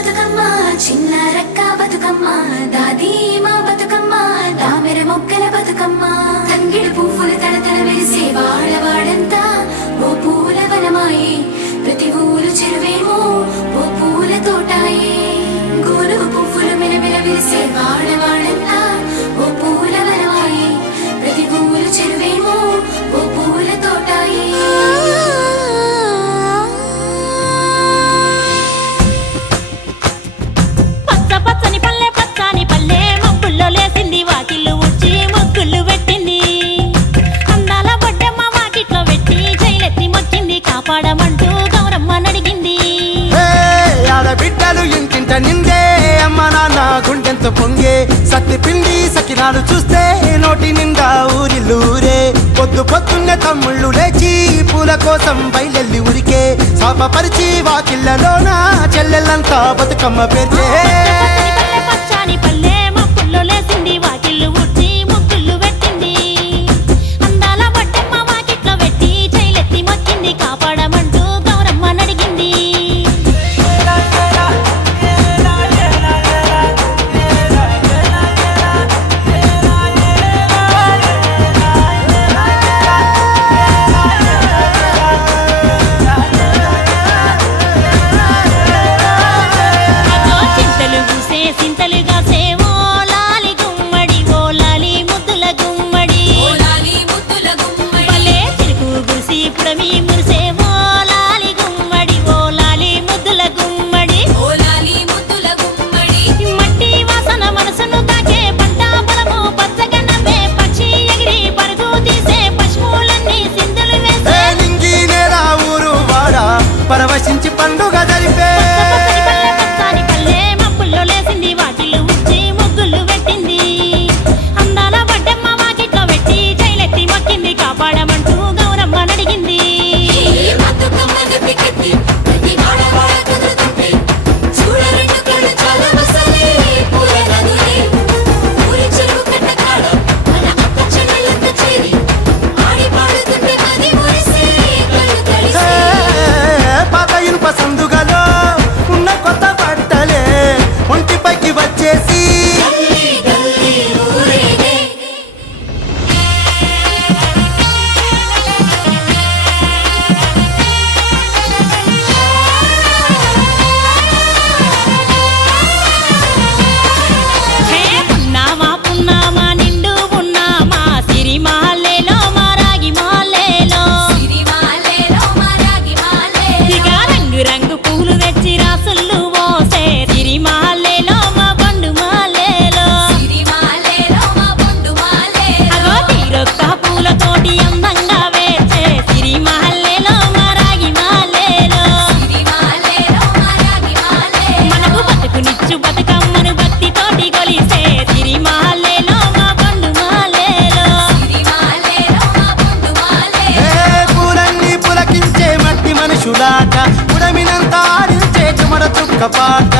బతుకమ్మ చిన్న రక్క బతుకమ్మ దాదీమా బతుకమ్మ దామెర మొక్కల బతుకమ్మ తంగిడు పువ్వులు తడతడ వెలిసే వాడవాడంతా ఓ పూల వనమాయే ప్రతి ఊరు చెరువేమో ఓ పూల తోటాయే గోలుగు పువ్వులు మెలమెల వెలిసే వాడవాడంతా ఓ పూల వనమాయే ప్రతి ఊరు చెరువేమో ఓ పూల తోటాయే బిడ్డలు ఇంటింట నిందే అమ్మ నాన్న గుండెంత పొంగే సత్తి పిండి సకినాలు చూస్తే నోటి నిండా ఊరిల్లూరే పొద్దు పొద్దున్నే తమ్ముళ్ళు లేచి పూల కోసం బయలెల్లి ఉరికే శాపపరిచి వాకిళ్ళలోన చెల్లెళ్ళంతా బతుకమ్మ పేర్చే పరవశించి పండుగ జరిపే మనుషులాట ఉడమినంత ఆడించే చుమర చుక్క పాట